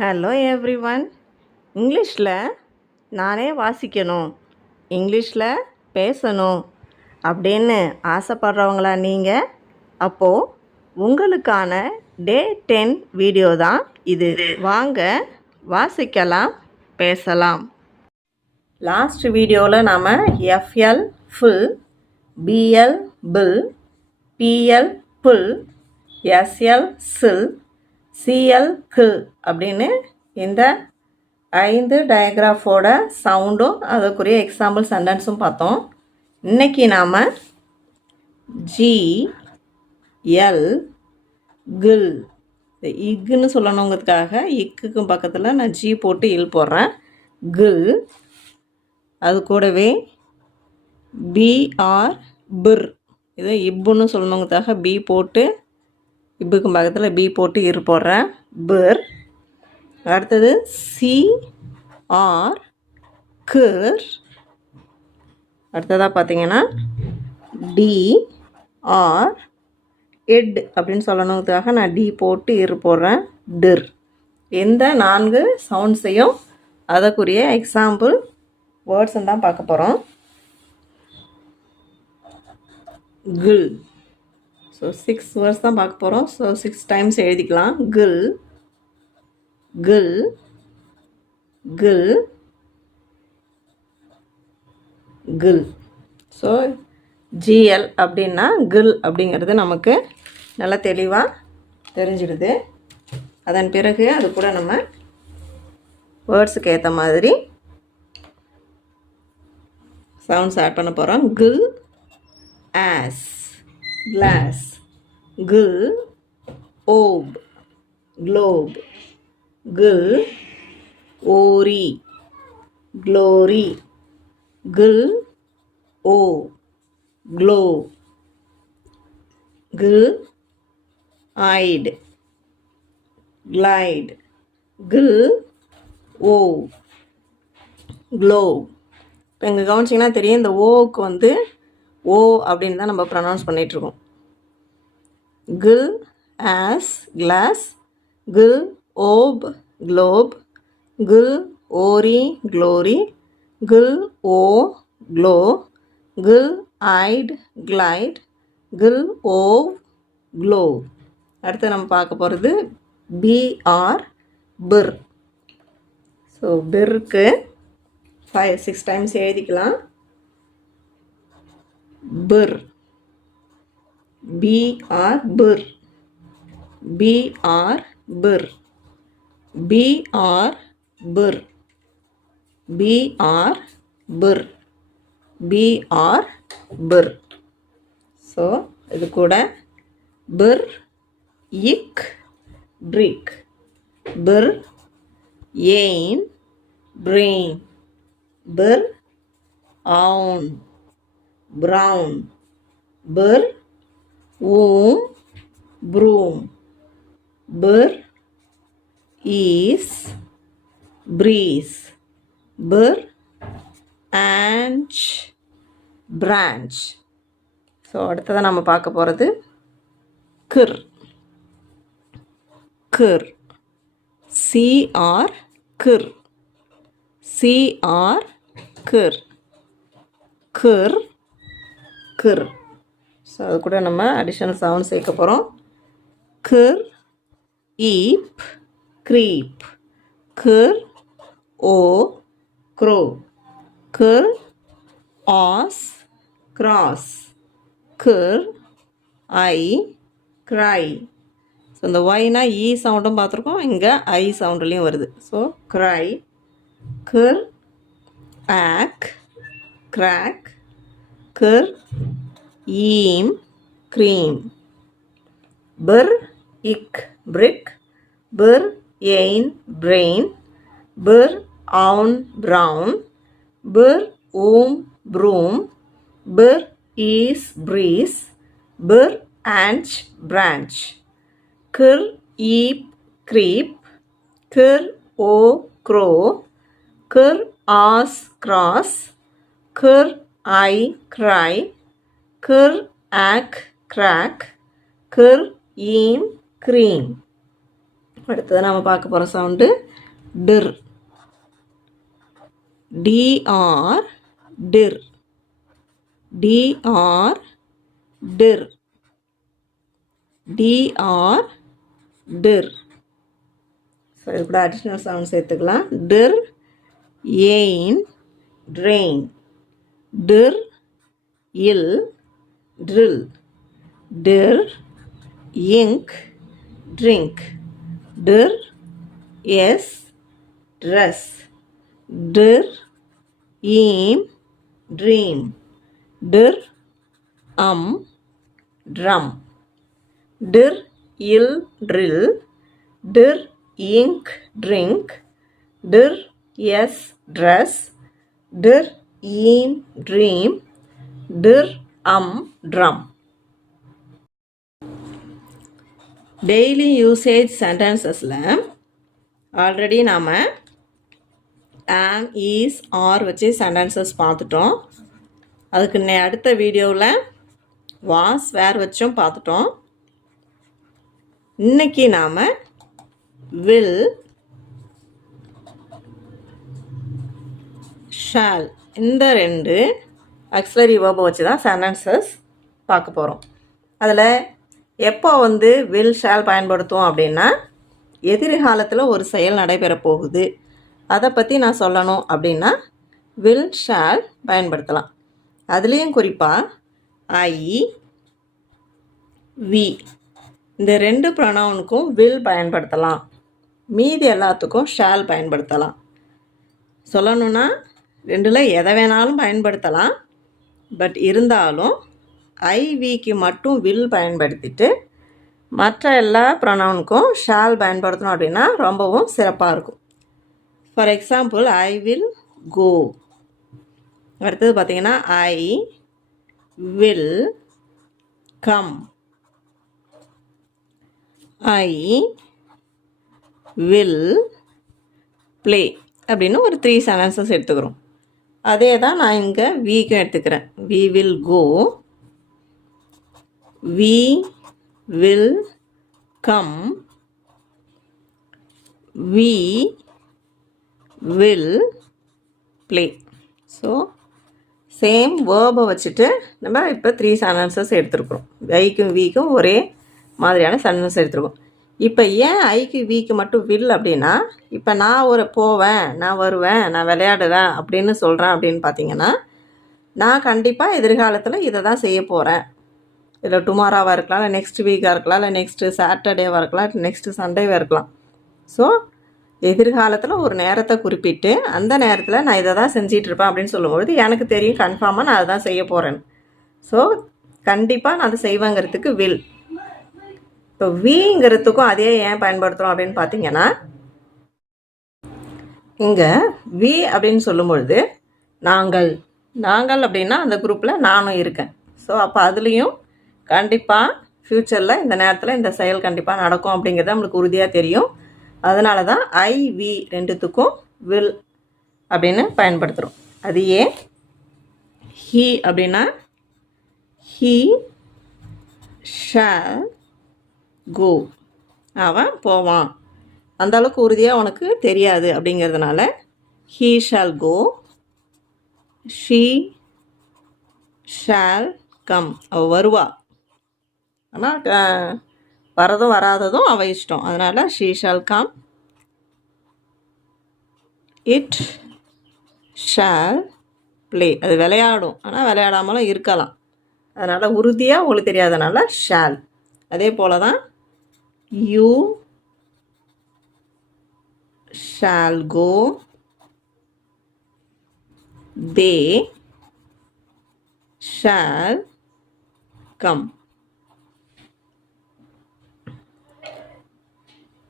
Hello everyone. இங்கிலீஷில் நானே வாசிக்கணும், இங்கிலீஷில் பேசணும் அப்படின்னு ஆசைப்படுறவங்களா நீங்கள்? அப்போது உங்களுக்கான டே 10 வீடியோ தான் இது. வாங்க வாசிக்கலாம், பேசலாம். லாஸ்ட் வீடியோவில் நாம் FL full, BL bill, BL pull, SL chill, CL kill அப்படின்னு இந்த 5 டயக்ராஃபோட சவுண்டும் அதுக்குரிய எக்ஸாம்பிள் சென்டென்ஸும் பார்த்தோம். இன்றைக்கி நாம் ஜி எல் கில், இக்குன்னு சொல்லணுங்கிறதுக்காக இக்குக்கும் பக்கத்தில் நான் ஜி போட்டு இல் போடுறேன். கில், அது கூடவே பிஆர் பிர், இது இப்புன்னு சொல்லணுங்கிறதுக்காக பி போட்டு இப்புக்கும் பக்கத்தில் பி போட்டு இரு போடுறேன், பிர். அடுத்தது சிஆர் கிர். அடுத்ததாக பார்த்தீங்கன்னா டிஆர் எட் அப்படின்னு சொல்லணுங்கிறதுக்காக நான் டி போட்டு இரு போடுறேன், டிர். எந்த 4 சவுண்ட்ஸையும் அதற்குரிய எக்ஸாம்பிள் வேர்ட்ஸும் தான் பார்க்க போகிறோம். கில், ஸோ 6 வேர்ட்ஸ் தான் பார்க்க போகிறோம். ஸோ 6 டைம்ஸ் எழுதிக்கலாம். Gill, gill, gill, gill. So GL அப்படின்னா கில் அப்படிங்கிறது நமக்கு நல்லா தெளிவாக தெரிஞ்சிடுது. அதன் பிறகு அது கூட நம்ம வேர்ட்ஸுக்கு ஏற்ற மாதிரி சவுண்ட்ஸ் ஆட் பண்ண போகிறோம். Gill as, glass, gill, orb, globe, gill, ori, glory, gill, o, glow, gill, eyed, glide, gill, o, glow. இப்போ இங்கே கவனிச்சிங்கன்னா தெரியும், இந்த ஓவுக்கு வந்து ஓ அப்படின்னு தான் நம்ம ப்ரொனவுன்ஸ் பண்ணிகிட்ருக்கோம். கில் ஆஸ் கிளாஸ், கில் ஓப் க்ளோப், கில் ஓரி க்ளோரி, கில் ஓ க்ளோ, கில் ஐட் கிளைட், கில் ஓ க்ளோ. அடுத்து நம்ம பார்க்க போகிறது பிஆர் பிர். ஸோ பிர்க்கு 5-6 டைம்ஸ் எழுதிக்கலாம். bir, br bir, br bir, br bir, br bir, br bir. So இது கூட bir, ik, brick, bir, yain, brain, bir, own, brown, bir, womb, broom, bir, is, breeze, bir, anch, branch. So அடுத்ததான் நம்ம பார்க்க போகிறது கிர். கிர், CR கிர், CR கிர், கிர், கிர். ஸோ அது கூட நம்ம அடிஷ்னல் சவுண்ட் சேர்க்க போகிறோம். கிர், ஈப், க்ரீப், கிர், ஓ, க்ரோ, கிர், ஆஸ், கிராஸ், கிர், ஐ, க்ரை. ஸோ இந்த ஒய்னா இ சவுண்டும் பார்த்துருக்கோம், இங்கே ஐ சவுண்டுலேயும் வருது. ஸோ க்ரை, கிர், ஆக், crack, kir, eam, cream, bir, ik, brick, bir, yain, brain, bir, own, brown, bir, womb, broom, bir, is, breeze, bir, anch, branch, kir, eep, creep, kir, o, crow, kir, as, cross, kir, I, cry, kir, ak, crack, kir, eam, cream. அடுத்தது நம்ம பார்க்க போகிற sound டிர். TR டிர். TR டிர். TR டிர். So இது கூட additional sound சேர்த்துக்கலாம். டிர் Ain train. டிர் இல் drill. டிர் ink drink. டிர் S dress. டிர் ஈம் dream. டிர் drum. டிர் இல் drill. டிர் ink drink. டிர் S dress. டிர் ஈம் dream. டிர் drum. Daily usage சென்டென்சஸில் already நாம் am, is, are வச்சு sentences பார்த்துட்டோம். அதுக்கு அடுத்த வீடியோவில் was, where வச்சும் பார்த்துட்டோம். இன்னைக்கு நாம் will, shall இந்த ரெண்டு ஆக்சிலரி வேர்பை வச்சு தான் சென்டென்சஸ் பார்க்க போகிறோம். அதில் எப்போ will, shall பயன்படுத்துவோம் அப்படின்னா எதிர்காலத்தில் ஒரு செயல் நடைபெற போகுது, அதை பற்றி நான் சொல்லணும் அப்படின்னா will, shall பயன்படுத்தலாம். அதுலேயும் குறிப்பாக I, we இந்த ரெண்டு ப்ரொனவுனுக்கும் will பயன்படுத்தலாம். மீதி எல்லாத்துக்கும் shall பயன்படுத்தலாம். சொல்லணுன்னா ரெண்டில் எதை வேணாலும் பயன்படுத்தலாம். பட் இருந்தாலும் I, weக்கு மட்டும் will பயன்படுத்திட்டு மற்ற எல்லா ப்ரொனவுனுக்கும் shall பயன்படுத்தணும் அப்படின்னா ரொம்பவும் சிறப்பாக இருக்கும். For example I will go. அடுத்தது பார்த்தீங்கன்னா I will come. I will play அப்படின்னு ஒரு 3 சென்டென்சஸ் எடுத்துக்கிறோம். அதே தான் நான் இங்கே வீக்கும் எடுத்துக்கிறேன். we will go. we will come. we will play. So same வேர்பை வச்சுட்டு நம்ம இப்போ 3 சென்டென்சஸ் எடுத்துருக்குறோம். ஐக்கும் வீக்கும் ஒரே மாதிரியான சென்டென்ஸ் எடுத்துருக்கோம். இப்போ ஏன் ஐக்கு வீக்கு மட்டும் will அப்படின்னா, இப்போ நான் போவேன், நான் வருவேன், நான் விளையாடுவேன் அப்படின்னு சொல்கிறேன் அப்படின்னு பார்த்தீங்கன்னா, நான் கண்டிப்பாக எதிர்காலத்தில் இதை தான் செய்ய போகிறேன். இல்லை டுமாரோவாக இருக்கலாம், இல்லை நெக்ஸ்ட் வீக்காக இருக்கலாம், இல்லை நெக்ஸ்ட்டு சாட்டர்டேவாக இருக்கலாம், இல்லை நெக்ஸ்ட்டு சண்டேவாக இருக்கலாம். ஸோ எதிர்காலத்தில் ஒரு நேரத்தை குறிப்பிட்டு அந்த நேரத்தில் நான் இதை தான் செஞ்சிட்ருப்பேன் அப்படின்னு சொல்லும்பொழுது எனக்கு தெரியும் கன்ஃபார்மாக நான் அதை தான் செய்ய போகிறேன்னு. ஸோ கண்டிப்பாக நான் அதை செய்வேங்கிறதுக்கு will. இப்போ வீங்கிறதுக்கும் அதே ஏன் பயன்படுத்துகிறோம் அப்படின்னு பார்த்தீங்கன்னா, இங்கே we அப்படின்னு சொல்லும்பொழுது நாங்கள் நாங்கள் அப்படின்னா அந்த குரூப்பில் நானும் இருக்கேன். ஸோ அப்போ அதுலேயும் கண்டிப்பாக ஃப்யூச்சரில் இந்த நேரத்தில் இந்த செயல் கண்டிப்பாக நடக்கும் அப்படிங்கிறது நம்மளுக்கு உறுதியாக தெரியும். அதனால தான் I, we ரெண்டுத்துக்கும் will அப்படின்னு பயன்படுத்துகிறோம். அது ஏன் he அப்படின்னா he shall go. அவன் போவான், அந்த அளவுக்கு உறுதியாக உனக்கு தெரியாது அப்படிங்கிறதுனால he shall go. she shall come. அவள் வருவா, ஆனால் வரதும் வராததும் அவள் இஷ்டம். அதனால் she shall come. it shall play. அது விளையாடும், ஆனால் விளையாடாமலும் இருக்கலாம். அதனால் உறுதியாக உங்களுக்கு தெரியாதனால shall. அதே போல் தான் you shall go. they shall come.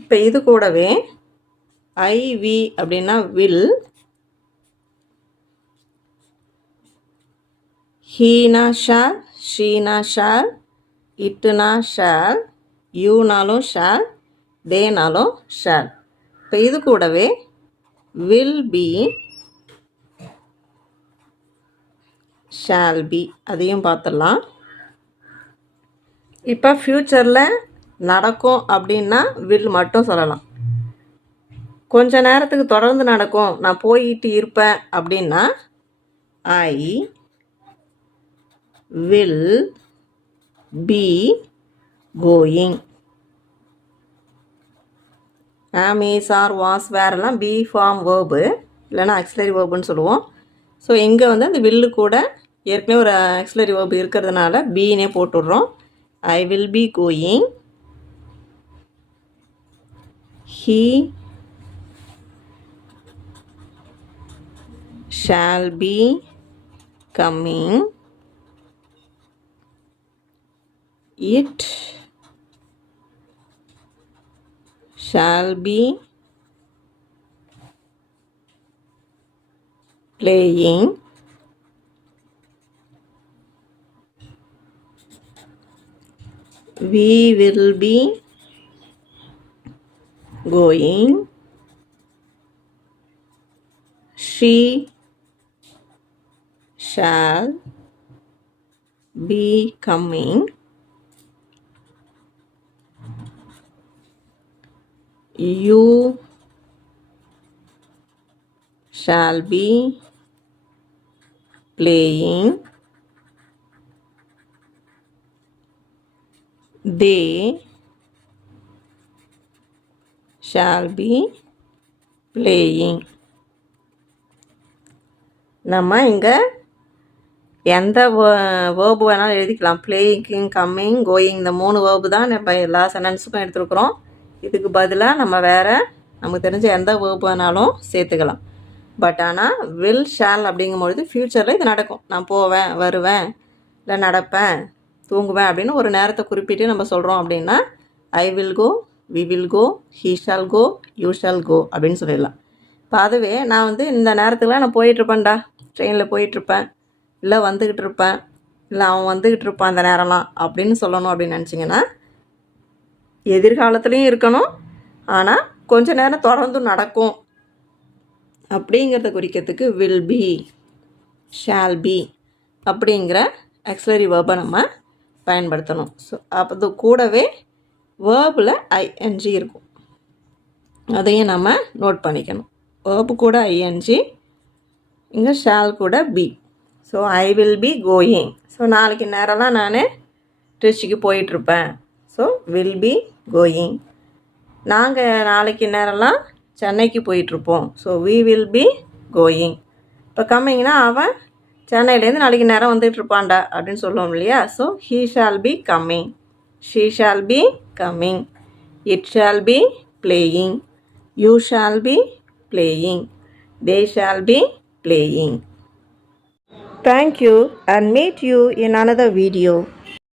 இப்போ இது கூடவே I, we அப்படின்னா will, he-னா shall, she-னா shall, it-னா shall, you-னாலும் shall, they-னாலும் shall. இப்போ இது கூடவே will be, shall be அதையும் பார்த்துடலாம். இப்போ ஃப்யூச்சரில் நடக்கும் அப்படின்னா வில் மட்டும் சொல்லலாம். கொஞ்ச நேரத்துக்கு தொடர்ந்து நடக்கும், நான் போயிட்டு இருப்பேன் அப்படின்னா I will be going. am, is, are, was, வேரெல்லாம் பி ஃபார்ம் வேர்பு இல்லைன்னா ஆக்சிலரி வேர்புன்னு சொல்லுவோம். ஸோ இங்கே வந்து அந்த வில்லு கூட ஏற்கனவே ஒரு ஆக்சிலரி வேர்பு இருக்கிறதுனால பீனே போட்டுடுறோம். I will be going, he shall be coming, it shall be playing, we will be going, she shall be coming, you shall be playing, they shall be playing. நம்ம இங்கே எந்த வேர்பு வேணாலும் எழுதிக்கலாம். Playing, coming, going, இந்த 3 verb தான் நம்ம எல்லா சென்டென்ஸுக்கும் எடுத்துருக்குறோம். இதுக்கு பதிலாக நம்ம வேறு நமக்கு தெரிஞ்ச எந்த வேர்பு வேணாலும் சேர்த்துக்கலாம். பட் ஆனால் வில் ஷால் அப்படிங்கும்பொழுது ஃப்யூச்சரில் இது நடக்கும். நான் போவேன், வருவேன், இல்லை நடப்பேன், தூங்குவேன் அப்படின்னு ஒரு நேரத்தை குறிப்பிட்டு நம்ம சொல்கிறோம். அப்படின்னா I will go, we will go, he shall go, you shall go அப்படின்னு சொல்லிடலாம். இப்போ அதுவே நான் வந்து இந்த நேரத்துக்குலாம் நான் போயிட்டுருப்பேன்டா, ட்ரெயினில் போயிட்டுருப்பேன், இல்லை வந்துக்கிட்டு இருப்பேன், இல்லை அவன் வந்துக்கிட்டு இருப்பான் அந்த நேரம்லாம் அப்படின்னு சொல்லணும் அப்படின்னு நினச்சிங்கன்னா எதிர்காலத்துலேயும் இருக்கணும், ஆனால் கொஞ்ச நேரம் தொடர்ந்து நடக்கும் அப்படிங்கிறத குறிக்கிறதுக்கு வில் பி, ஷால் பி அப்படிங்கிற ஆக்சிலரி வேர்பை நம்ம பயன்படுத்தணும். ஸோ அப்போ கூடவே வேர்பில் ஐஎன்ஜி இருக்கும், அதையும் நம்ம நோட் பண்ணிக்கணும். வேர்பு கூட ஐஎன்ஜி, இங்கே ஷால் கூட be. So I will be going. So நாளைக்கு நேரம்லாம் நான் திருச்சிக்கு போயிட்டுருப்பேன். So will be going. நாங்கள் நாளைக்கு நேரம்லாம் சென்னைக்கு போயிட்டுருப்போம். So we will be going. இப்போ கம்மிங்னா அவன் சென்னையிலேருந்து நாளைக்கு நேரம் வந்துட்டுருப்பான்டா அப்படின்னு சொல்லுவோம் இல்லையா. So he shall be coming, she shall be coming, it shall be playing, you shall be playing, they shall be playing. Thank you and meet you in another video.